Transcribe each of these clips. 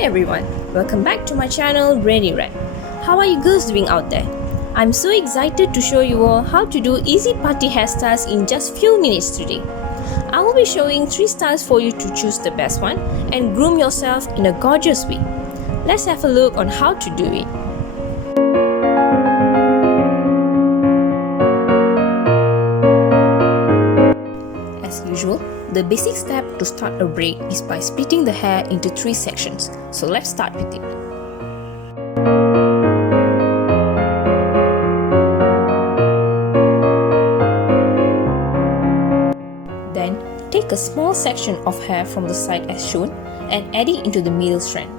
Hey everyone, welcome back to my channel Brainy Red. How are you girls doing out there? I'm so excited to show you all how to do easy party hairstyles in just few minutes today. I will be showing 3 styles for you to choose the best one and groom yourself in a gorgeous way. Let's have a look on how to do it. As usual, the basic step to start a braid is by splitting the hair into 3 sections. So let's start with it. Then, take a small section of hair from the side as shown and add it into the middle strand.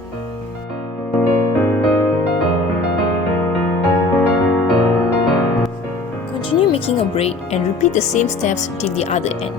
Continue making a braid and repeat the same steps till the other end.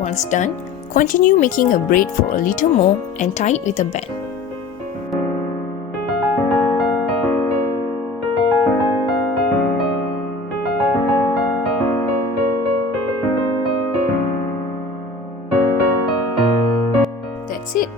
Once done, continue making a braid for a little more and tie it with a band. That's it.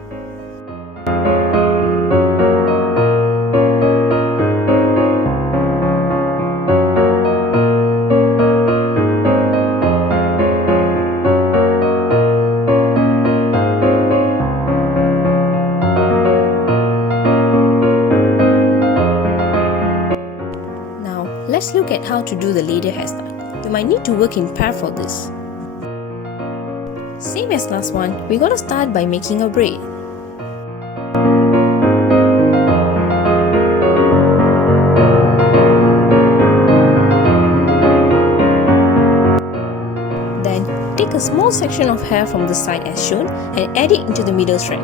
Let's look at how to do the ladder hairstyle. You might need to work in pair for this. Same as last one, we're gonna start by making a braid. Then, take a small section of hair from the side as shown and add it into the middle strand.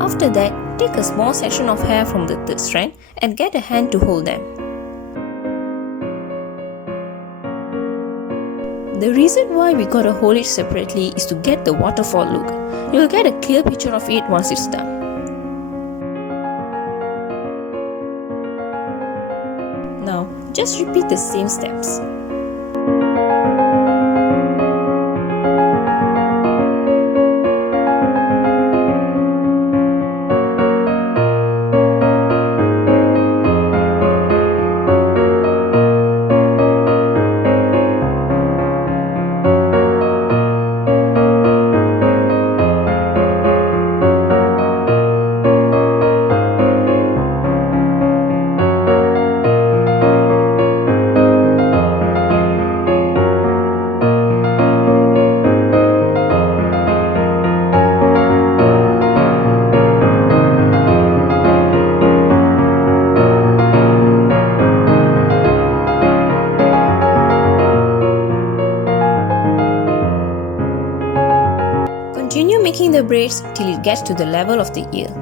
After that, take a small section of hair from the third strand and get a hand to hold them. The reason why we gotta hold it separately is to get the waterfall look. You'll get a clear picture of it once it's done. Now, just repeat the same steps. Continue making the braids till it gets to the level of the ear.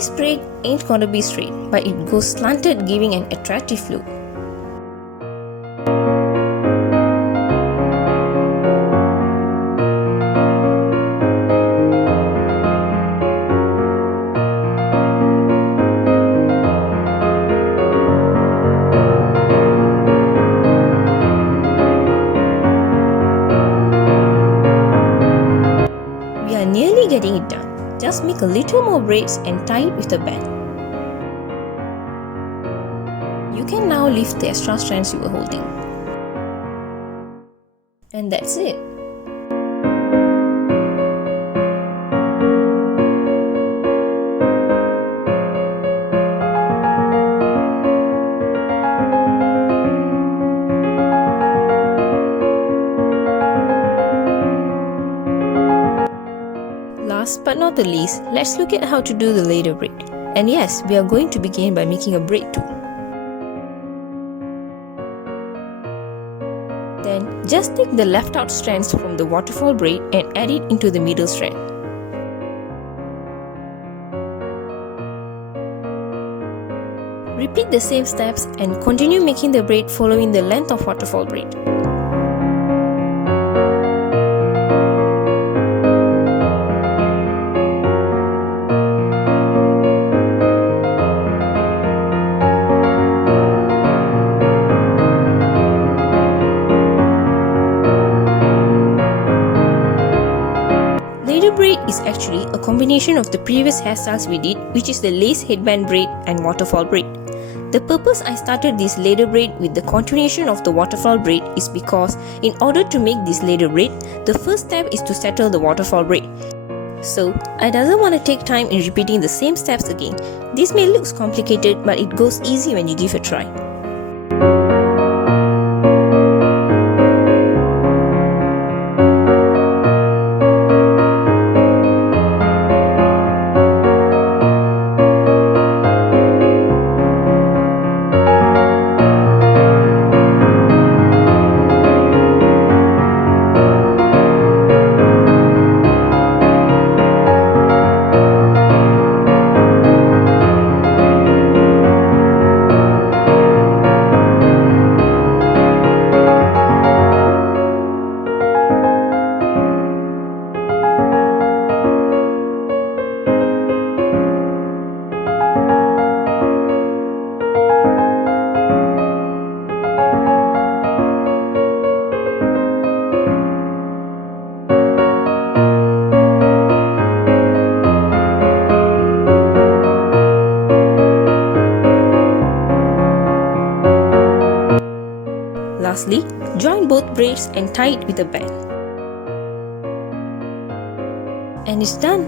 This braid ain't gonna be straight, but it goes slanted, giving an attractive look. We are nearly getting it done. Just make a little more braids and tie it with a band. You can now lift the extra strands you were holding. And that's it. Last but not the least, let's look at how to do the ladder braid. And yes, we are going to begin by making a braid too. Then, just take the left out strands from the waterfall braid and add it into the middle strand. Repeat the same steps and continue making the braid following the length of waterfall braid. Ladder braid is actually a combination of the previous hairstyles we did, which is the lace headband braid and waterfall braid. The purpose I started this ladder braid with the continuation of the waterfall braid is because in order to make this ladder braid, the first step is to settle the waterfall braid. So, I doesn't want to take time in repeating the same steps again. This may look complicated, but it goes easy when you give a try. Lastly, join both braids and tie it with a band. And it's done!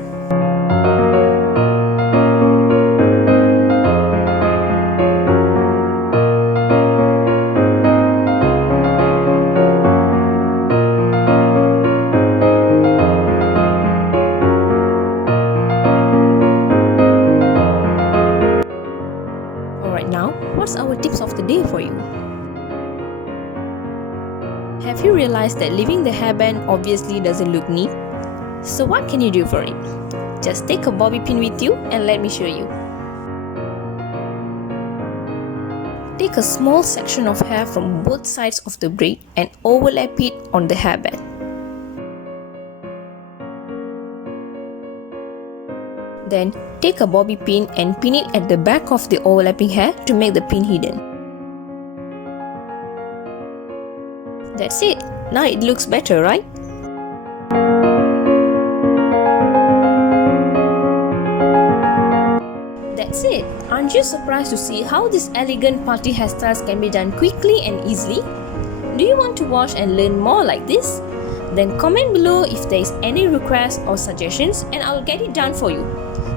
Alright, now, what's our tips of the day for you? Have you realized that leaving the hairband obviously doesn't look neat? So what can you do for it? Just take a bobby pin with you and let me show you. Take a small section of hair from both sides of the braid and overlap it on the hairband. Then take a bobby pin and pin it at the back of the overlapping hair to make the pin hidden. That's it. Now it looks better, right? That's it. Aren't you surprised to see how these elegant party hairstyles can be done quickly and easily? Do you want to watch and learn more like this? Then comment below if there is any requests or suggestions and I'll get it done for you.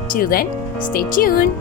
Till then, stay tuned.